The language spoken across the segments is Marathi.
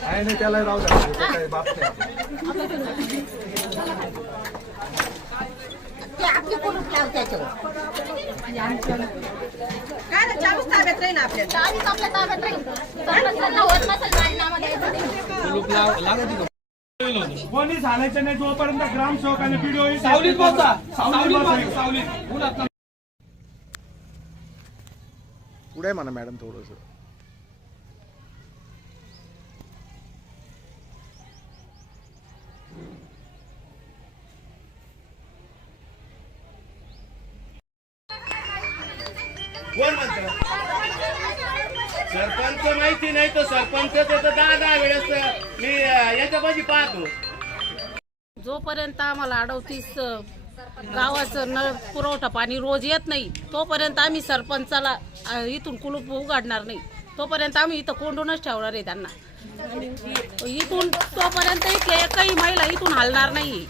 काय नाही त्याला राहू द्या. काही बाप नाही कोणी झालायचं नाही जोपर्यंत ग्रामसेवक आणि बीडीओ सावलीत बसा. सावलीत सावलीत पुढे म्हणा मॅडम थोडस. कोण म्हणतं? सरपंच माहिती नाही तर सरपंच दहा दहा वेळेस मी अं, याच्यापाशी पाहतो. जोपर्यंत आम्हाला अडवतीस गावाचं नळ पुरवठा पाणी रोज येत नाही तोपर्यंत आम्ही सरपंचाला अ, इथून कुलूप उघडणार नाही. तोपर्यंत आम्ही इथं कोंडूनच ठेवणार आहे त्यांना. इथून तोपर्यंत इथल्या एकही महिला इथून हलणार नाही.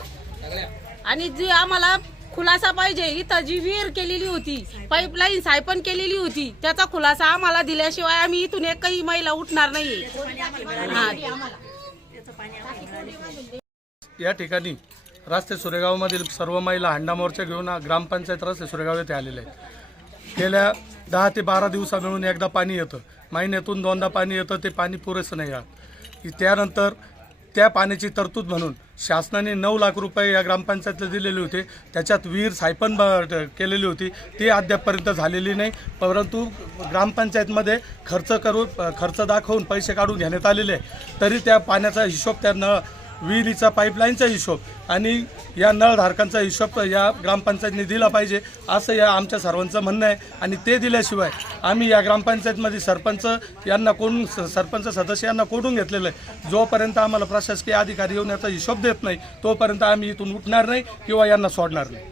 आणि जी आम्हाला खुलासा पाहिजे इथं जी विहीर केलेली होती पाईपलाईन सायपन केलेली होती त्याचा खुलासा आम्हाला दिल्याशिवाय आम्ही इथून एकही महिला उठणार नाही. हा. या ठिकाणी रास्ते सुरेगावमधील सर्व महिला हंडा मोर्चा घेऊन ग्रामपंचायत रस्ते सुरेगाव येथे आलेले आहेत. गेल्या दहा ते बारा दिवसा मिळून एकदा पाणी येतं. महिन्यातून दोनदा पाणी येतं ते पाणी पुरेसं नाही राहत. त्यानंतर त्या पाण्याची तरतूद म्हणून शासनाने नऊ लाख रुपये या ग्रामपंचायतला दिलेले होते. त्याच्यात विहीर सायपन ब- केलेली होती. ती अद्यापपर्यंत झालेली नाही. परंतु ग्रामपंचायतमध्ये खर्च करून खर्च दाखवून पैसे काढून घेण्यात आलेले. तरी त्या पाण्याचा हिशोब त्या न विहिरीचा पाईपलाईनचा हिशोब आणि या नळधारकांचा हिशोब या ग्रामपंचायतने दिला पाहिजे असं या आमच्या सर्वांचं म्हणणं आहे. आणि ते दिल्याशिवाय आम्ही या ग्रामपंचायतमध्ये सरपंच यांना कोण स- सरपंच सदस्य यांना कोठून घेतलेलं आहे? जोपर्यंत आम्हाला प्रशासकीय अधिकारी येऊन याचा हिशोब देत नाही तोपर्यंत आम्ही इथून उठणार नाही किंवा यांना सोडणार नाही.